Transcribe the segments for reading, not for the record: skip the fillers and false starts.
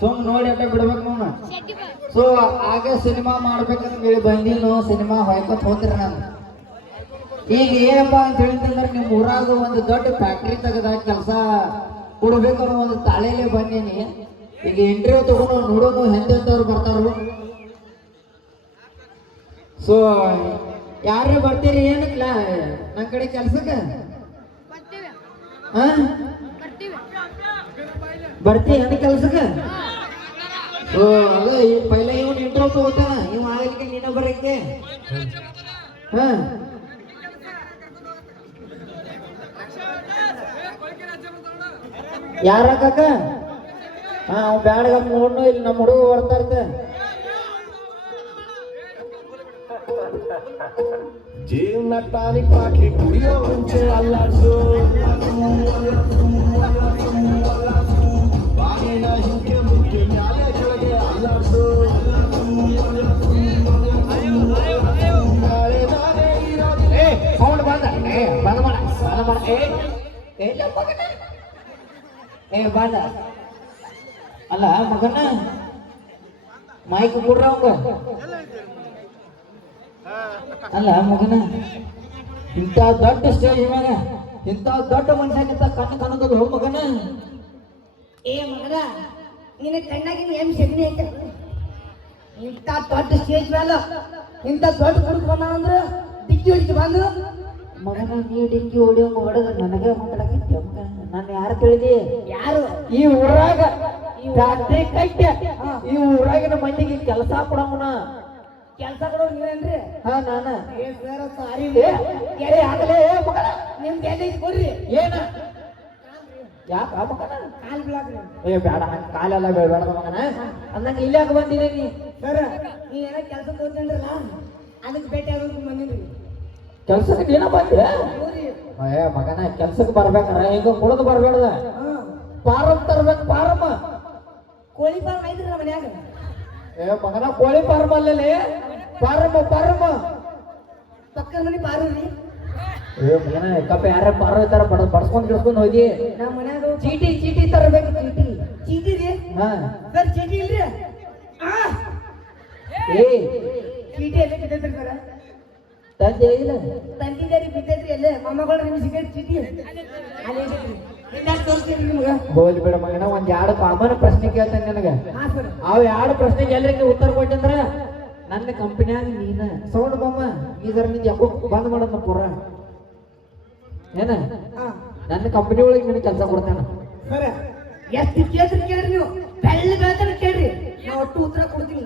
ಸುಮ್ ನೋಡಿ ಅಟ್ಟ ಬಿಡ್ಬೇಕು ನೋಡ. ಸೊ ಆಗ ಸಿನಿಮಾ ಮಾಡ್ಬೇಕಂತ ಹೇಳಿ ಬಂದೀನು, ಸಿನಿಮಾ ಹೊಯ್ಕೊತ್ ಹೋಗ್ತೀರಿ ನಾನು. ಈಗ ಏನಪ್ಪಾ ಅಂತ ಹೇಳಿದ್ರೆ ನಿಮ್ಮ ಊರಾಗ ಒಂದು ದೊಡ್ಡ ಫ್ಯಾಕ್ಟ್ರಿ ತೆಗೆದ ಕೆಲಸ ಕೊಡ್ಬೇಕು ಅನ್ನೋ ಒಂದು ತಾಳೆಲೆ ಬಂದೀನಿ. ಈಗ ಇಂಟರ್ವ್ಯೂ ತಗೊಂಡು ನೋಡೋದು ಎಂತೆಂಥವ್ರು ಬರ್ತಾರು. ಸೊ ಯಾರೇ ಬರ್ತೀರಿ ಏನಕ್ಲ ನನ್ನ ಕಡೆ ಕೆಲ್ಸಕ್ಕೆ? ಬರ್ತಿ ಅಂದ ಕೆಲ್ಸಕ್ಕೆ? ಸೊ ಅದೇ ಪೈಲ ಇವನು ಇಂಟರ್ವ್ಯೂ ತಗೋತಾನ, ಇವ್ ಆಗಲಿಕ್ಕೆ ನೀನ ಬರಕ್ಕೆ. ಹಾ ಯಾರ ಕಾಕ? ಹಾ ಅವ್ ಬ್ಯಾಡಗ ನೋಡ್ನು, ಇಲ್ಲಿ ನಮ್ಮ ಹುಡುಗ ಬರ್ತಾ ಇರ್ತೆ. ಜೀವನ ಟಾನಿಕ್ ಹಾಕಿ ಕುಡಿಯೋ ಮುಂಚೆ ಅಲ್ಲಾಡ್ಸು, ಬಾಗಿನ ಹಿಂಗೆ ಮುಖ್ಯ ಮ್ಯಾಲೆ ಕೆಳಗೆ ಅಲ್ಲಾಡ್ಸು. ಸೌಂಡ್ ಬಂದ ಬಂದ ಮಾಡ ಬಂದ ಮಾಡ. ಬಂದ ಅಲ್ಲ ಮಗನ ಮೈಕ್ ಕೊಡ್ರ ಅವಂಗ. ಅಲ್ಲ ಮಗನ ಇಂಥ ದೊಡ್ಡ ಸ್ಟೇಜ್ ಇವಾಗ ಇಂಥ ದೊಡ್ಡ ಮನುಷ್ಯನಿಂತ ಕಣ್ಣು ಕಾಣೋದು ಹೋಗ್ ಮಗನ. ಏ ಮಗನ ನಿನ್ನ ಕಣ್ಣಾಗಿನ ಏನ್ ಶಗ್ನಿ ಐತೆ? ಇಂಥ ದೊಡ್ಡ ಸ್ಟೇಜ್ ಮೇಲೆ ಇಂಥ ದೊಡ್ಡ ಹುಡುಗ ಬಂದ ಅಂದ್ರೆ ಡಿಕ್ಕಿ ಹೊಡಿತು ಬಂದು ಮಗನ ನೀ ಡಿಕ್ಕಿ ಹೊಡಿಯೋಂಗ ಹೊಡೆದ ನನಗೆ ಮಾತಾಡಕತ್ತಿ ಮಗ. ನಾನು ಯಾರು ತಿಳಿದಿ? ಯಾರು ಈ ಊರಾಗ ಫ್ಯಾಕ್ಟ್ರಿ ಕಟ್ಟ ಈ ಊರಾಗಿನ ಮಂದಿಗೆ ಕೆಲಸ ಕೊಡವನ. ಕೆಲಸ ಕೊಡೋ ನೀವೇನ್ರಿ? ಹಾ ನಾನ. ಏ ಸರ್ ಸಾರಿ ಆಗಲೇ ಮಗನ ನಿಮ್ ಎಲ್ಲಿ ಕೊಡ್ರಿ. ಏನ ಯಾಕ ಮಗನ? ಕಾಲ್ ಬಿಡಾಕ್ರಿ. ಏ ಬೇಡ ಕಾಲೆಲ್ಲ ಬೇಡ ಮಗನ. ಅಂದಂಗ ಇಲ್ಲಾಕ ಬಂದಿನಿ ನೀ? ಸರ್ ನೀ ಏನೋ ಕೆಲಸ ತೋರ್ತೇನ್ರಲ್ಲ ಅದಕ್ಕೆ ಭೇಟಿ ಆಗೋದು ಬಂದಿನ್ರಿ. ಕೆಲ್ಸಕ್ಕೆ ಏನ ಬಂದೆ? ಏ ಮಗನ ಕೆಲ್ಸಕ್ಕೆ ಬರ್ಬೇಕಾರ ಈಗ ಕುಡಿದು ಬರ್ಬೇಡ್ದ. ಪಾರಮ್ ತರ್ಬೇಕು ಪಾರಮ್ಮ. ಕೋಳಿ ಫಾರ್ಮ್ ಐತ್ರಿ ನಮ್ಮ ಮನ್ಯಾಗ. ಏ ಮಗನ ಕೋಳಿ ಫಾರ್ಮ್ ಅಲ್ಲೇ ಪಾರಮ್ಮ ಪಾರಮ್ಮ ಪಕ್ಕದ ಮನೆ ಪಾರು ರೀ. ಏ ಮಗನ ಕಪ್ಪ ಯಾರ ಪಾರ ತರ ಬಡ್ಸ್ಕೊಂಡ್ ಗಿಡ್ಸ್ಕೊಂಡ್ ಹೋಗಿ ನಮ್ಮ ಮನ್ಯಾಗ ಚೀಟಿ ಚೀಟಿ ತರಬೇಕು. ಚೀಟಿ ಚೀಟಿ ರೀ? ಹಾ ಸರ್ ಚೀಟಿ ಇಲ್ರಿ? ಏ ಚೀಟಿ ಎಲ್ಲೇ ಬಿದ್ದೈತ್ರಿ ಸರ್? ತಂದೆ ಇಲ್ಲ ತಂದಿದ್ದೀರಿ ಬಿದ್ದೈತ್ರಿ ಎಲ್ಲೇ ಮೊಮ್ಮಗಳು ನಿಮ್ಗೆ ಸಿಗೈತಿ ಚೀಟಿ ಅಲ್ಲೇ ತೋರಿಸ್ತೀನಿ ನಿಮ್ಗೆ. ಹೋಗ್ಲಿ ಬಿಡ ಮಗನ ಒಂದ್ ಎರಡು ಕಾಮನ್ ಪ್ರಶ್ನೆ ಕೇಳ್ತೇನೆ ನನಗೆ. ಹಾ ಸರ್. ಅವ್ ಎರಡು ಪ್ರಶ್ನೆಗೆ ಎಲ್ಲರಿಗೆ ಉತ್ತರ ಕೊಟ್ಟಂದ್ರ ನನ್ನ ಕಂಪನಿಯಾಗ ನೀನ ಸೌಂಡ್ ಬಮ್ಮ ಇದರ ನಿಂದ ಯಾಕೋ ಬಂದ್ ಮಾಡಮ್ಮ ಪೂರ ಏನ ನನ್ನ ಕಂಪನಿ ಒಳಗೆ ನಿನಗೆ ಕೆಲಸ ಕೊಡ್ತೇನೆ. ಸರ್ ಎಷ್ಟು ಕೇಳ್ರಿ ಕೇಳ್ರಿ, ನೀವು ಬೆಳ್ಳ ಬೆಳ್ತಾನೆ ಕೇಳ್ರಿ, ನಾವು ಒಟ್ಟು ಉತ್ತರ ಕೊಡ್ತೀನಿ.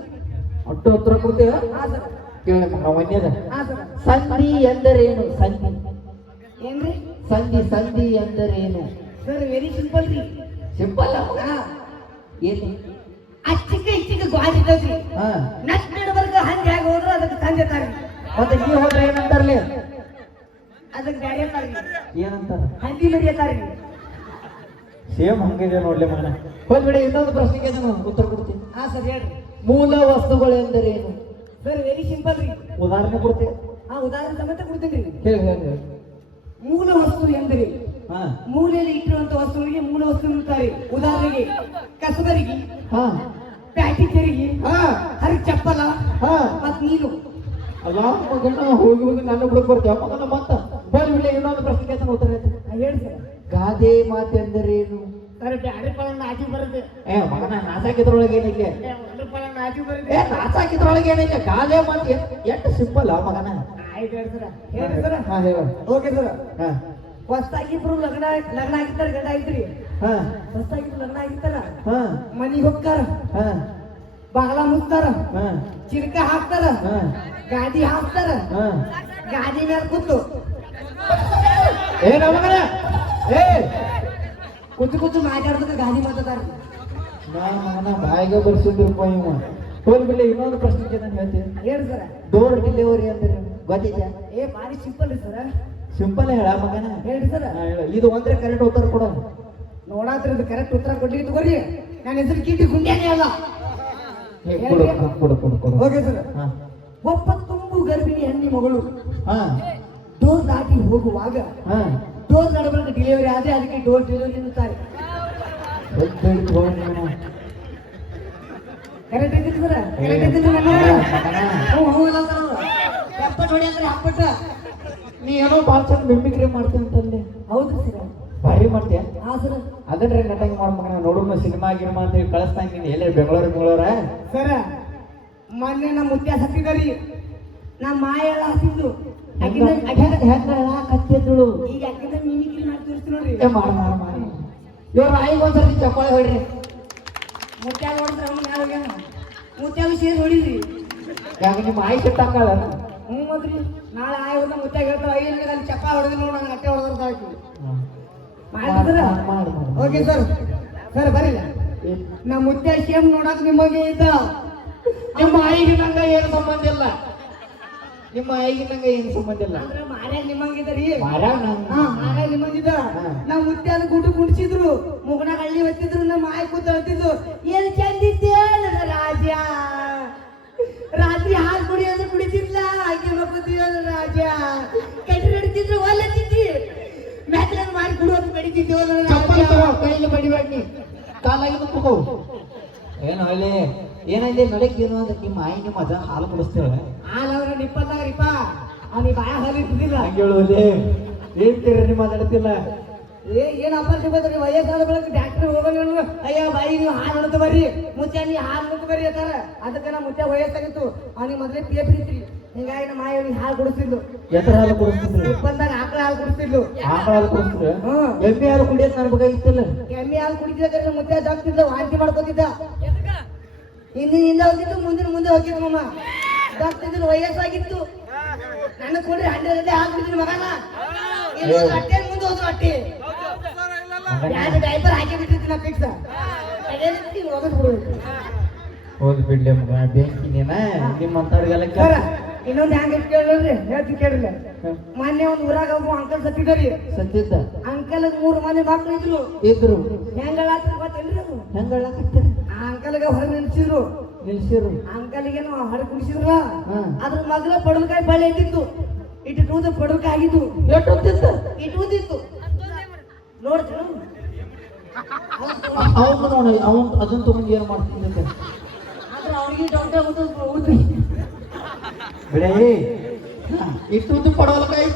ಒಟ್ಟು ಉತ್ತರ ಕೊಡ್ತೀವ? ಹಾ ಸರ್. ಕೇಳಿ ಮಗ ಒಂದೇದ ಹಾ ಸರ್. ಸಂಧಿ ಎಂದರೇನು? ಸಂಧಿ ಏನ್ರಿ? ಸಂಧಿ ಸಂಧಿ ಎಂದರೇನು? ಸರ್ ವೆರಿ ಸಿಂಪಲ್ ರೀ. ಸಿಂಪಲ್ ಹಾ ಏನು? ಅಚ್ಚಿಕ ಇಚ್ಚಿಕ ಗಾಡಿ ಇದ್ದದ್ರಿ. ಹಾ ನಟ್ ನಡಬರ್ಗ ಹಂಗೆ ಹೇಗೆ ಹೋದ್ರೆ ಅದಕ್ಕೆ ತಂದೆ ತಾರಿ. ಮತ್ತೆ ಈ ಹೋದ್ರೆ ಏನಂತಾರಲಿ? ಅದಕ್ಕೆ ಬ್ಯಾರೆ ತಾರಿ. ಏನಂತಾರ? ಹಂದಿ ಮರಿಯತಾರಿ. ಸೇಮ್ ಹಂಗಿದೆ ನೋಡ್ಲಿ ಮಗನ. ಹೋಗ್ಬಿಡಿ ಇನ್ನೊಂದು ಪ್ರಶ್ನೆಗೆ ನಾನು ಉತ್ತರ ಕೊಡ್ತೀನಿ. ಹಾ ಸರ್ ಹೇಳ್ರಿ. ಮೂಲ ವಸ್ತುಗಳು ಎಂದರೇನು? ಸರ್ ವೆರಿ ಸಿಂಪಲ್ ರೀ. ಉದಾಹರಣೆ ಕೊಡ್ತೀನಿ. ಹಾ ಉದಾಹರಣೆ ಸಮೇತ ಕೊಡ್ತೀನಿ ರೀ. ಹೇಳಿ ಹೇಳಿ. ಮೂಲ ವಸ್ತು ಎಂದರೆ ಹಾ ಮೂಲೆಯಲ್ಲಿ ಇಟ್ಟಿರುವಂತ ವಸ್ತುವಿಗೆ ಮೂಲ ವಸ್ತು ಇರುತ್ತಾರೆ. ಉದಾಹರಣೆಗೆ ಕಸಬರಿಗೆ, ಹಾ ಪ್ಯಾಟಿಕರಿಗೆ, ಹಾ ಹರಿ ಚಪ್ಪಲ, ಹಾ ಮತ್ ನೀನು. ಅಲ್ಲ ಮಗನ ಹೋಗಿ ಹೋಗಿ ನನ್ನ ಬಿಡಕ್ ಬರ್ತೀವ ಮಗನ ಮತ್ತ ಹೋಗ್ಬಿಡ್ಲಿ ಇನ್ನೊಂದು ಪ್ರಶ್ನೆಗೆ ನಾನು ಉತ್ತರ ಹೇಳ್ತೀನಿ. ಹೇಳಿ ಸರ್. ಗಾದೆ ಮಾತೆಂದರೇನು? ಸರ್ ಬ್ಯಾರೆ ಫಲ ನಾಚಿ ಬರುತ್ತೆ. ಏ ಮಗನ ನಾಚಾಕಿದ್ರೊಳಗೆ ಏನಿಲ್ಲ. ಒಂದು ಫಲ ನಾಚಿ ಏ ಬರುತ್ತೆ. ನಾಚಾಕಿದ್ರೊಳಗೆ ಏನಿಲ್ಲ. ಗಾದೆ ಮಾತು ಎಷ್ಟು ಸಿಂಪಲ್ ಮಗನ. ಆಯ್ತು ಹೇಳಿ ಸರ್. ಹೇಳಿ ಸರ್. ಹಾ ಹೇಳ. Okay sir. ಹಾ ಹೊಸ್ತಾಗಿಬ್ರು ಲಗ್ನ ಲಗ್ನ ಆಗಿರ್ತಾರ, ಗಂಡ ಐತ್ರಿ. ಹಾ ಹೊಸ್ತಾಗಿಬ್ರು ಲಗ್ನ ಆಗಿರ್ತಾರ, ಹಾ ಮನಿಗೆ ಹೋಗ್ತಾರ, ಹಾ ಬಾಗಲ ಮುಚ್ತಾರ, ಹಾ ಚಿರಕ ಹಾಕ್ತಾರ, ಹಾ ಗಾದಿ ಹಾಕ್ತಾರ, ಹಾ ಗಾದಿ ಮೇಲೆ ಕೂತು ಏನ ಮಗನ? ಏ ಕುಚ್ಚು ಕುಚ್ಚು ಮಾತಾಡ್ದಕ್ಕೆ ಗಾದಿ ಮಾತಾಡ್ತಾರ. ಮಗನ ಬಾಯಿಗೆ ಬರ್ಸಿದ್ರಪ್ಪ ಇವ. ಹೋಗ್ಬಿಡ್ಲಿ ಇನ್ನೊಂದು ಪ್ರಶ್ನೆಗೆ ನಾನು ಹೇಳ್ತೀನಿ. ಹೇಳಿ ಸರ. ಡೋರ್ ಡೆಲಿವರಿ ಅಂದ್ರೆ ಗೊತ್ತಿದ್ಯಾ? ಏ ಭಾರಿ ಸಿಂಪಲ್ ರೀ ಸರ. ಸಿಂಪಲ್ ಹೇಳ ಮಗನ. ಹೇಳಿ ಸರ. ಇದು ಒಂದ್ರೆ ಕರೆಕ್ಟ್ ಉತ್ತರ ಕೊಡ. ನೋಡಾತ್ರದ ಕರೆಕ್ಟ್ ಉತ್ತರ ಕೊಡ್ಲಿಕ್ಕೆ ತಗೋರಿ. ನನ್ನ ಹೆಸರು ಕೀಟಿ ಗುಂಡ್ಯಾನೇ ಅಲ್ಲ. ಕೊಡು ಕೊಡು ಕೊಡು ಕೊಡು. Okay sir. ಹಾ ಒಬ್ಬ ತುಂಬು ಗರ್ಭಿಣಿ ಹೆಣ್ಣಿ ಮಗಳು ಹಾ ಡೋರ್ ದಾಟಿ ಹೋಗುವಾಗ ಹಾ ಡೋರ್ ನಡಬರ್ಗ ಡೆಲಿವರಿ ಆದ್ರೆ ಅದಕ್ಕೆ ಡೋರ್ ಡೆಲಿವರಿ ಎನ್ನುತ್ತಾರೆ. ಕರೆಕ್ಟ್ ಐತಿ ಸರ್ ಕರೆಕ್ಟ್ ಐತಿ ಎಪ್ಪಟ್ಟು ಹೊಡಿ ಅಂದ್ರೆ ಹಪ್ಪಟ್ಟ ನೀ ಏನೋ ಭಾಳ ಚಂದ ಮಿಮಿಕ್ರಿ ಮಾಡ್ತೀನಿ ಅಂತಂದೆ. ಹೌದು ಸರ್ ಭಾರಿ ಮಾಡ್ತೀಯ. ಹಾ ಸರ್ ಅದನ್ರಿ ನಟಂಗ್ ಮಾಡ್ಬೇಕಣ್ಣ ನೋಡೋಣ ಸಿನಿಮಾ ಗಿನಿಮಾ ಅಂತ ಹೇಳಿ ಕಳಿಸ್ತಾ ಇದ್ದೀನಿ ಎಲ್ಲೇ ಬೆಂಗಳೂರ ಸರ ಮೊನ್ನೆ ನಮ್ಮ ಮುತ್ಯ ಸತ್ತಿದ್ರಿ ನಮ್ಮ ಮಾಯ ಎಲ್ಲ ಹತ್ತಿದ್ದು ಕತ್ತಿದ್ದಳು ಈಗ ಯಾಕಿಂದ ಮಿಮಿಕ್ರಿ ಮಾಡಿ ತೋರಿಸ್ತೀನಿ ನೋಡ್ರಿ ಮಾಡಿ ಇವ್ರ ಆಯಿಗೆ ಒಂದ್ಸರ್ತಿ ಚಪ್ಪಾಳೆ ಹೊಡ್ರಿ. ಮುತ್ಯ ನೋಡಿದ್ರೆ ಅವ್ನು ಯಾವಾಗ ಮುತ್ಯಾಗ ಸೇರಿ ಹೊಡಿದ್ರಿ ಯಾಕೆ ನಿಮ್ಮ ಆಯಿ ಕೆಟ್ಟಾಕಲ್ಲ ಹ್ಞೂ ಮತ್ರಿ ನಾಳೆ ಆಯ್ ಹೋದ ಮುತ್ಯಾಗ ಹೇಳ್ತಾರೆ ಐದು ಅಲ್ಲಿ ಚಪ್ಪ ಹೊಡೆದ್ರು ನೋಡಿ ನಂಗೆ ಅಟ್ಟೆ ಹೊಡೆದ್ರೆ ಸಾಕು ಮಾಡಿದ್ರ ಓಕೆ ಸರ್ ಸರ್ ಬರೀಲ್ಲ ನಮ್ಮ ಮುತ್ಯ ಸೇಮ್ ನೋಡಕ್ ನಿಮಗೆ ಇದ್ದ ನಿಮ್ಮ ಆಯಿಗೆ ನಂಗ ಏನು ಸಂಬಂಧ ಇಲ್ಲ. ನಿಮ್ಮ ಆಯಿಗೆ ನಂಗ ಏನು ಸಂಬಂಧ ಇಲ್ಲ. ಅಂದ್ರೆ ಮಾರ್ಯಾಗ ನಿಮ್ಮಂಗಿದ್ರಿ ಮಾರ್ಯಾಗ ಮಾರ್ಯಾಗ ನಿಮ್ಮಂಗಿದ್ದ ನಮ್ಮ ಮುತ್ಯಾನ ಗುಡ್ಡು ಕುಣಿಸಿದ್ರು ಮುಗನಾಗ ಹಳ್ಳಿ ಹೊತ್ತಿದ್ರು ನಮ್ಮ ಆಯ್ ಕೂತ ಹೇಳ್ತಿದ್ರು ಏನ್ ಚಂದಿದ್ದೆ ನನ್ನ ರಾಜ ರಾತ್ರಿ ಹಾಲು ಕುಡಿ ಅಂದ್ರೆ ಕುಡಿತಿದ್ಲ ಆಕೆ ಮಕ್ಕಳು ರಾಜ ಕಟ್ಟಿ ನಡಿತಿದ್ರು ಒಲ್ಲತ್ತಿದ್ದಿ ಮ್ಯಾತ್ರಾಗ ಮಾಡಿ ಕುಡಿಯೋದು ಕಡಿತಿದ್ದೆ ಕೈಯಲ್ಲಿ ಬಡಿಬೇಡಿ ಕಾಲಾಗಿ ಮುಕ್ಕೋ ಏನು ಅಲ್ಲಿ ಏನೈತೆ ನಡಕ್ ಏನು ಅಂದ್ರೆ ನಿಮ್ಮ ಆಯಿ ನಿಮ್ಮ ಅದ ಹಾಲು ಕುಡಿಸ್ತೇವೆ ಹಾಲು ಅವ್ರ ನಿಪ್ಪತ್ತಾಗ್ರಿಪ್ಪ ಅವ್ನಿಗೆ ಬಾಯ ಹಾಲು ಇರ್ತಿದ್ದಿಲ್ಲ ಹಂಗೆ ಹೇಳುವುದೇ ಹೇಳ್ತೀರಿ ನಿಮ್ಮ ನಡತಿಲ್ಲ ಏನ್ ಅಪರ್ಚ ಬದ್ರಿ ವಯಸ್ಸಾದ ಬಳಕ ಡಾಕ್ಟರ್ ಹೋಗಲ್ಲ ಅಯ್ಯ ಬಾಯಿ ನೀವು ಹಾಲು ಹೊಡ್ತು ಬರ್ರಿ ಮುತ್ಯ ನೀ ಹಾಲು ಹೊಡ್ತು ಬರ್ರಿ ಅಂತಾರ ಅದಕ್ಕೆ ನಮ್ಮ ಮುತ್ಯ ವಯಸ್ಸಾಗಿತ್ತು ಅವ್ನಿಗೆ ಮೊದಲೇ ಪೇಪ್ ಇತ್ರಿ ಹಿಂಗಾಗಿ ನಮ್ಮ ಮಾಯಿ ಅವ್ನಿಗೆ ಹಾಲು ಕುಡಿಸ್ತಿದ್ಲು ಎತ್ತರ ಹಾಲು ಕುಡಿಸ್ತಿದ್ರು ಇಪ್ಪತ್ತಾಗ ಆಕಳ ಹಾಲು ಕುಡಿಸ್ತಿದ್ಲು ಆಕಳ ಹಾಲು ಕುಡಿಸ್ತಿದ್ರು ಎಮ್ಮೆ ಹಾಲು ಕುಡಿಯೋದು ನನ್ಬೇಕಾಗಿತ್ತಲ್ಲ ಎಮ್ಮೆ ಹಾಲು ಕುಡಿತಿದ್ದ ಮುತ್ಯ ಜಾಗ್ತಿದ್ದ ವಾಂತಿ ಮಾಡ್ಕೋತಿದ್ದ ಹಿಂದಿನಿಂದ ಹೋಗಿತ್ತು ಮುಂದೆ ಹೋಗಿದ್ದು ಮಮ್ಮ ಜಾಗ್ತಿದ್ರು ವಯಸ್ಸಾಗಿತ್ತು ನನ್ನ ಕೊಡ್ರಿ 100 ಗಂಟೆ ಹಾಲು ಕುಡಿತೀನಿ ಮಗನ ಇಲ್ಲಿ ಅಟ್ಟೆ ಮುಂದೆ ಹೋದ್ರು ಅಟ್ಟೆ ಯಾರು ಡೈಪರ್ ಹಾಕಿ ಬಿಟ್ಟಿರ್ತೀನಿ ಫಿಕ್ಸ್ ಹೋಗಿ ಬಿಡ್ಲಿ ಮಗ ಬೆಂಕಿ ನೀನ ನಿಮ್ಮಂತವ್ರಿಗೆಲ್ಲ ಇನ್ನೊಂದು ಹೆಂಗ ಕೇಳ್ರಿ ಹೇಳ್ತೀನಿ ಕೇಳಿಲ್ಲ ಮೊನ್ನೆ ಒಂದು ಊರಾಗ ಒಬ್ಬ ಅಂಕಲ್ ಸತ್ತಿದ್ರಿ ಸತ್ತಿದ್ದ ಅಂಕಲ್ 3 ಮಂದಿ ಮಕ್ಳು ಇದ್ರು ಹೆಂಗಳ ಗೊತ್ತೇನ್ರಿ ಅದು ಹೆಂಗಳಾಕತ್ತೀರಿ ಆ ಅಂಕಲ್ಗೆ ಹೊರ ನಿಲ್ಸಿದ್ರು ಅಂಕಲ್ಗೆ ಹೊರ ಕುಡಿಸಿದ್ರ ಅದ್ರ ಮಗ್ಲ ಪಡಲ್ಕಾಯಿ ಬಳೆ ಇಟ್ಟಿತ್ತು ಇಟ್ಟು ಟೂದ ಪಡಲ್ಕಾಯಿ ಆಗಿತ್ತು ಇಟ್ಟು ನೋಡ್ತೀರ ಅವನು ನೋಡಿ ಅವನು ಅದನ್ನ ತಗೊಂಡು ಏನು ಮಾಡ್ತಿದ್ದೆ ಆದ್ರೆ ಅವ್ರಿಗೆ ಡಾಕ್ಟರ್ ಬಿಡೇ ಇಟ್ಟು ಪಡವಲ್ಕಾಯಿ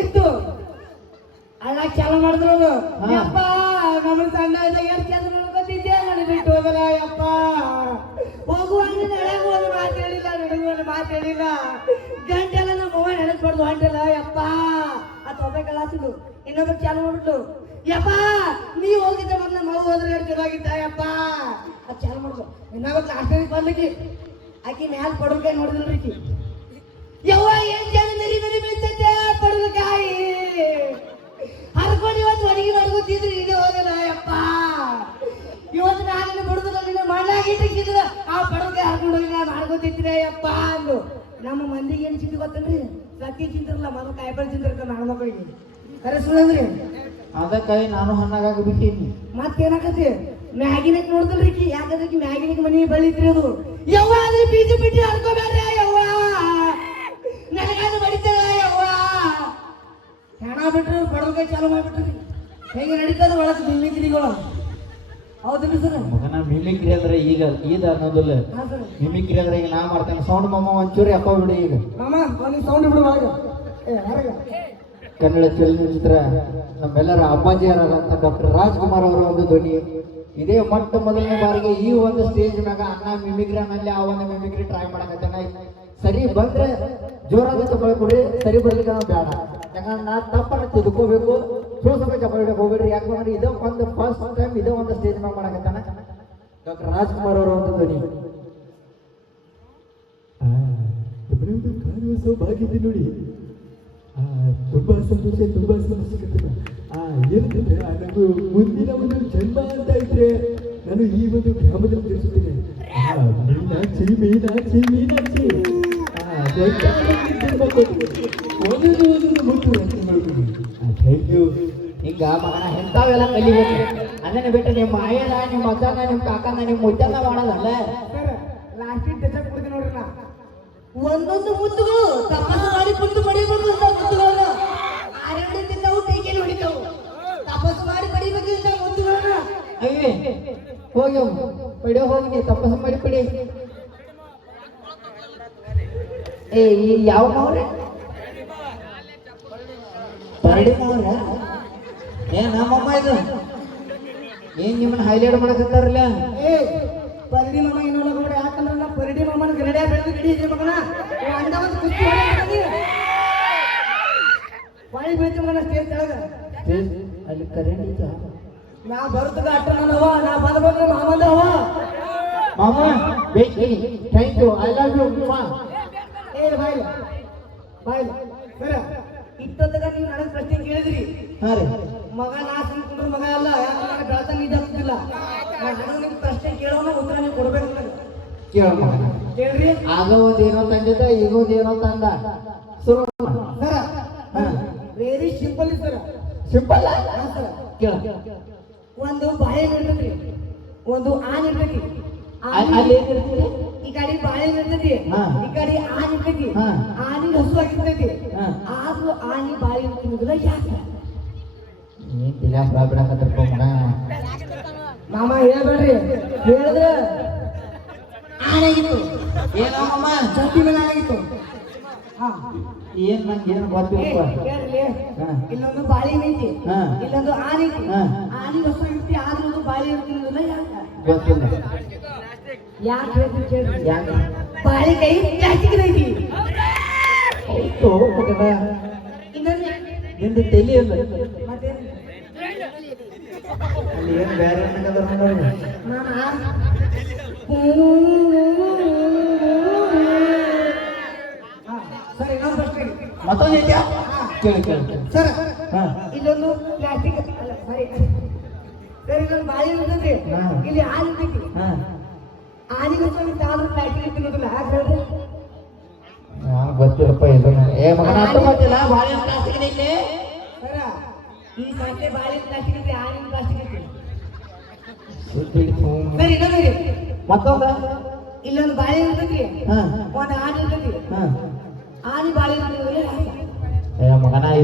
ಇತ್ತು ಅಲ್ಲ ಚಾಲು ಮಾಡಿದ್ರು ಅದು ಯಪ್ಪ ನಮ್ಮ ಸಣ್ಣ ಎಷ್ಟು ಕೆಲಸ ನೋಡ್ಕೊತಿದ್ದೆ ನನಗೆ ಬಿಟ್ಟು ಹೋಗಲ್ಲ ಯಪ್ಪ ಹೋಗುವಾಗ ನಡೆಗೆ ಒಂದು ಮಾತು ಹೇಳಿಲ್ಲ ನನಗೆ ಒಂದು ಮಾತು ಹೇಳಿಲ್ಲ ಗಂಟೆಲ್ಲ ನಮ್ಮ ಅವ್ವ ನೆನೆಸ್ಬಾರ್ದು ಹೊಂಟಲ್ಲ ಯಪ್ಪ ಆ ತೊಬೇಕಲ್ಲಾತಿದ್ದು ಇನ್ನೊಬ್ಬ ಚಾಲು ಮಾಡ್ಬಿಟ್ಟು ಯಪ್ಪ ನೀ ಹೋಗಿದ್ದೆ ಮತ್ತೆ ನಮ್ಮ ಅವ್ವ ಹೋದ್ರೆ ಚಲೋಗಿದ್ದ ಯಪ್ಪ ಅದು ಚಾಲು ಮಾಡ್ದು ಇನ್ನೊಬ್ಬ ಕ್ಲಾಸ್ನಲ್ಲಿ ಬರ್ಲಿಕ್ಕೆ ಆಕಿ ಮ್ಯಾಲ ಪಡಲ್ಕಾಯಿ ನೋಡಿದ್ರಿ ಆಕಿ ಯವ್ವ ಏನ್ ಜನ ನರಿ ಬೀಳ್ತೈತೆ ಪಡಲ್ಕಾಯಿ ಹರ್ಕೊಂಡು ಇವತ್ತು ಅಡಿಗೆ ಮಾಡ್ಕೊತಿದ್ರಿ ಇದು ಹೋಗಲ್ಲ ಯಪ್ಪ ಇವತ್ತು ನಾನು ಬಿಡುದಿಲ್ಲ ನಿನ್ನ ಮಣ್ಣಾಗಿಟ್ಟಿದ್ರೆ ಆ ಪಡಲ್ಕಾಯಿ ಹರ್ಕೊಂಡು ಹೋಗಿ ನಾನು ಮಾಡ್ಕೊತಿದ್ರೆ ಯಪ್ಪ ಅಂದು ನಮ್ಮ ಮಂದಿಗೆ ಏನು ಚಿಂತೆ ಗೊತ್ತನ್ರಿ ಸತ್ತಿ ಚಿಂತಿರಲ್ಲ ಮೊದಲು ಕಾಯಿಪಲ್ಲೆ ಚಿಂತಿರ್ತಾರೆ ನನ್ನ ಮಕ್ಕಳಿಗೆ ಕರೆ ಸುಳ್ಳಂದ್ರಿ ಅದಕ್ಕೆ ನಾನು ಹಣ್ಣಾಗಿ ಬಿಟ್ಟೀನಿ ಮತ್ತೇನಾಕತಿ ಮ್ಯಾಗಿನಕ್ ನೋಡ್ದಲ್ರಿ ಯಾಕಂದ್ರೆ ಮ್ಯಾಗಿನಕ್ ಮನೆ ಬೆಳಿತ್ರಿ ಅದು ಯವ್ವ ಅದ್ರ ಬೀಜ ಬಿಟ್ಟು ಹರ್ಕೋಬೇಡ್ರಿ ಯವ್ವ ನನಗಾದ ಬಡಿತಾರ ಯವ್ವ ಹೆಣ ಬಿಟ್ರು ಪಡಲ್ಕಾಯಿ ಚಾಲು ಮಾಡ್ಬಿಟ್ರಿ ಹೇಗೆ ನಡೀತದ ಒಳಗೆ ಮಿಮಿಕ್ರಿಗಳು ಹೌದಿಲ್ಲ ಸರ್ ಮಗನ ಮಿಮಿಕ್ರಿ ಅಂದ್ರೆ ಈಗ ಅನ್ನೋದಿಲ್ಲ ಹಾ ಸರ್ ಮಿಮಿಕ್ರಿ ಅಂದ್ರೆ ಈಗ ನಾ ಮಾಡ್ತೇನೆ ಸೌಂಡ್ ಮಮ್ಮ ಒಂಚೂರಿ ಹಾಕೋ ಬಿಡಿ ಈಗ ಮಾಮ ಒಂದು ಸೌಂಡ್ ಬಿಡು ಒಳಗೆ ಕನ್ನಡ ಚಲನಚಿತ್ರ ನಮ್ಮೆಲ್ಲರ ಅಪ್ಪಾಜಿಯರಾದಂಥ ಡಾಕ್ಟರ್ ರಾಜ್ಕುಮಾರ್ ಅವರ ಒಂದು ಧ್ವನಿ ಇದೇ ಮೊಟ್ಟ ಮೊದಲನೇ ಬಾರಿಗೆ ಈ ಒಂದು ಸ್ಟೇಜ್ ಮ್ಯಾಗ ಅಣ್ಣ ಮಿಮಿಕ್ರಿನಲ್ಲಿ ಆ ಒಂದು ಮಿಮಿಕ್ರಿ ಟ್ರೈ ಮಾಡಕತ್ತಾನ ಸರಿ ಬಂದ್ರೆ ಜೋರಾಗಿ ಚಪ್ಪಾಳೆ ಕೊಡ್ರಿ ಸರಿ ಬರ್ಲಿಕ್ಕೆ ನಾವು ಬೇಡ ಯಾಕಂದ್ರೆ ನಾ ತಪ್ಪನ್ನ ತಿಳ್ಕೋಬೇಕು ಸ್ವಲ್ಪ ಚಪ್ಪಾಳೆ ಹೋಗ್ಬೇಡ್ರಿ ಯಾಕಂದ್ರೆ ಇದೇ ಒಂದು ಫಸ್ಟ್ ಟೈಮ್ ಇದೇ ಒಂದು ಸ್ಟೇಜ್ ಮ್ಯಾಗ ಮಾಡಕತ್ತಾನ ಡಾಕ್ಟರ್ ರಾಜ್ಕುಮಾರ್ ಅವರ ಒಂದು ಧ್ವನಿ ಸೌಭಾಗ್ಯತೆ ನೋಡಿ ತುಂಬಾ ಸಂತೋಷ ಏನಂತಂದ್ರೆ ನನಗೂ ಮುಂದಿನ ಒಂದು ಜನ್ಮ ಅಂತ ಇದ್ರೆ ನಾನು ಈ ಒಂದು ಗ್ರಾಮದಲ್ಲಿ ತಿಳಿಸುತ್ತೇನೆ ಮೀನಾಕ್ಷಿ ಮೀನಾಕ್ಷಿ ಮೀನಾಕ್ಷಿ ಥ್ಯಾಂಕ್ ಯು ಈಗ ಮಗನ ಎಂತಾವೆಲ್ಲ ಕಲಿಬೇಕು ಅದನ್ನ ಬಿಟ್ಟು ನಿಮ್ಮ ಆಯನ ನಿಮ್ಮ ಅಜ್ಜನ ನಿಮ್ಮ ಕಾಕನ ನಿಮ್ಮ ಮುದ್ದನ ಮಾಡೋದಲ್ಲ ಲಾಸ್ಟಿಗೆ ಡೆಸರ್ಟ್ ಕೊಡ್ತೀನಿ ನೋಡ್ರಿ ನಾ ಒಂದೊಂದು ಮುತ್ತುಗಳು ತಪಸ್ಸು ಮಾಡಿ ಕುಂತು ಪಡಿಬೇಕು ಅಂತ ಮುತ್ತುಗಳನ್ನ ಆರೆರಡು ತಿಂತಾವು ಕೈಕೇಲಿ ಹೊಡಿತಾವು ತಪಸ್ಸು ಮಾಡಿ ಪಡಿಬೇಕು ಇಂಥ ಮುತ್ತುಗಳನ್ನ ಅಯ್ಯೇ ಹೋಗಿ ಪಡಿಯೋ ಹೋಗಿ ತಪಸ್ಸು ಮಾಡಿ ಪಡಿ. ಏ ಈ ಯಾವ ಮಾವ್ರೆ ಪರಡಿ ಮಾವ್ರ ಏ ನಮ್ಮಮ್ಮ ಇದು ಏನ್ ನಿಮ್ಮನ್ನ ಹೈಲೈಟ್ ಮಾಡಕತ್ತಾರಲ್ಲ. ಏ ಪರಿಡಿ ಮಾಮ ಇನ್ನೊಂದು ನೋಡಿ, ಯಾಕಂದ್ರೆ ನಾ ಪರಿಡಿ ಮಾಮನ ಗರಡಿಯ ಬೆಳೆದು ಗಿಡಿ ಇದೆ ಮಗನ ಅಂದ ಒಂದು ಕುಸ್ತಿ ಬಾಳಿ ಬೀಳ್ತಿ ಮಗನ ಸ್ಟೇಜ್ ಕೆಳಗ. ಅಲ್ಲಿ ಕರೆಂಟ್ ಐತ ನಾ ಬರ್ತದ ಅಟ್ಟ ನನ್ನ ಹವ, ನಾ ಬಂದ್ರೆ ಮಾಮಂದ ಹವ. ಮಾಮ thank you, I love you. ಏ ಬಾಯ್ಲ ಬಾಯ್ಲ ಸರ, ಇಷ್ಟೊತ್ತಗ ನೀವು ನನಗೆ ಪ್ರಶ್ನೆ ಕೇಳಿದ್ರಿ. ಹಾ ರೀ ಮಗ ನಾ ಸುಮ್ಕೊಂಡ್ರ ಮಗ ಅಲ್ಲ, ಯಾಕಂದ್ರೆ ಬೆಳತ ನೀ ತಪ್ಪಿಲ್ಲ. ನಾನು ನಿಮ್ಗೆ ಪ್ರಶ್ನೆ ಕೇಳೋಣ, ಉತ್ತರ ನೀವು ಕೊಡ್ಬೇಕು ನನಗೆ. ಕೇಳ ಕೇಳ್ರಿ. ಆಗ ಒಂದೇನೋ ತಂದಿದ್ದ ಈಗ ಒಂದೇನೋ ತಂದ. ಶುರು ಸರ ವೆರಿ ಸಿಂಪಲ್ ಸರ್. ಸಿಂಪಲ್ ಹಾ ಸರ. ಕೇಳ. ಒಂದು ಬಾಳೆ ಇರ್ತೈತಿ, ಒಂದು ಆನೆ ಇರ್ತೈತಿ. ಅಲ್ಲಿ ಏನಿರ್ತೈತಿ? ಈ ಕಡೆ ಬಾಳೆ ಇರ್ತೈತಿ, ಹಾ. ಈ ಕಡೆ ಆನೆ ಇರ್ತೈತಿ. ಹಾ. ಆನೆ ಹಸು ಆಗಿರ್ತೈತಿ, ಹಾ. ಆದ್ರೂ ಆನೆ ಬಾಳೆ ಇರ್ತಿಲ್ಲ ಯಾಕೆ? ಏನ್ ತಿಳ್ಯಾಕ ಬಿಡಕತ್ತಪ್ಪ ಮಗ. ಮಾಮ ಹೇಳ್ಬೇಡ್ರಿ, ಹೇಳಿದ್ರೆ ಆನೆಗಿತ್ತು ಏನೋ ಮಾಮ ಜೊತೆ ಮೇಲೆ ಆಗಿತ್ತು. ಹಾ ಏನ್ ನಂಗೆ ಏನು ಗೊತ್ತಿಲ್ಲಪ್ಪ. ಕೇಳ್ರಿ, ಹಾ. ಇಲ್ಲೊಂದು ಬಾಳೆ ಐತಿ, ಹಾ. ಇಲ್ಲೊಂದು ಆನೆ ಐತಿ. ಹಾ. ಆನೆ ಹಸು ಇರ್ತಿ, ಆದ್ರೂ ಒಂದು ಬಾಳೆ ಇರ್ತಿಲ್ಲ ಯಾಕೆ? ಗೊತ್ತಿಲ್ಲ. ಯಾಕೆ ಹೇಳ್ತೀನಿ ಕೇಳ್ರಿ. ಯಾಕೆ? ಬಾಳೆಕಾಯಿ ಪ್ಲಾಸ್ಟಿಕ್ ಐತಿ. ಆಯ್ತು ಮಗನ, ಇನ್ನೊಂದು ನಿಂದು ತಲೆ ಇಲ್ಲ. ಮತ್ತೆ ಅಲ್ಲಿ ಏನು ಬೇರೆ ಏನಕ್ಕದ ನೋಡೋದು. ಸರಿ ಇನ್ನೊಂದು ಪ್ರಶ್ನೆ. ಮತ್ತೊಂದು ಐತ್ಯಾ? ಕೇಳಿ ಕೇಳಿ. ಸರ್ ಹಾ. ಇಲ್ಲೊಂದು ಪ್ಲಾಸ್ಟಿಕ್ ಅಲ್ಲ ಸರಿ ಸರ್, ಇಲ್ಲೊಂದು ಬಾಳೆ ಇರ್ತೈತಿ, ಹಾ. ಇಲ್ಲಿ ಆನೆ ಇರ್ತೈತಿ. ಹಾ. ಆನೆಗೆ ಆದ್ರೂ ಪ್ಲಾಸ್ಟಿಕ್ ತಿನ್ನೋದಿಲ್ಲ, ಯಾಕೆ ಹೇಳ್ರಿ? ಗೊತ್ತಿಲ್ಲಪ್ಪ ಇದು. ಏ ಮಗನ ಅರ್ಥ ಗೊತ್ತಿಲ್ಲ. ಬಾಳೆ ಪ್ಲಾಸ್ಟಿಕ್ ಐತಿ. ಸರ ಈ ಸಂಖ್ಯೆ ಬಾಳೆ ಪ್ಲಾಸ್ಟಿಕ್ ಐತಿ, ಆನೆ ಪ್ಲಾಸ್ಟಿಕ್ ಐತಿ. ಸರಿ ಇನ್ನೊಂದು ಮತ್ತೊಂದ. ಇಲ್ಲೊಂದು ಬಾಳೆ ಇರ್ತೈತಿ, ಹಾ. ಒಂದು ಆನೆ ಇರ್ತೈತಿ. ಹಾ. ಆನೆ ಬಾಳೆ ಇರ್ತೈತಿ. ಏ ಮಗನ ಈ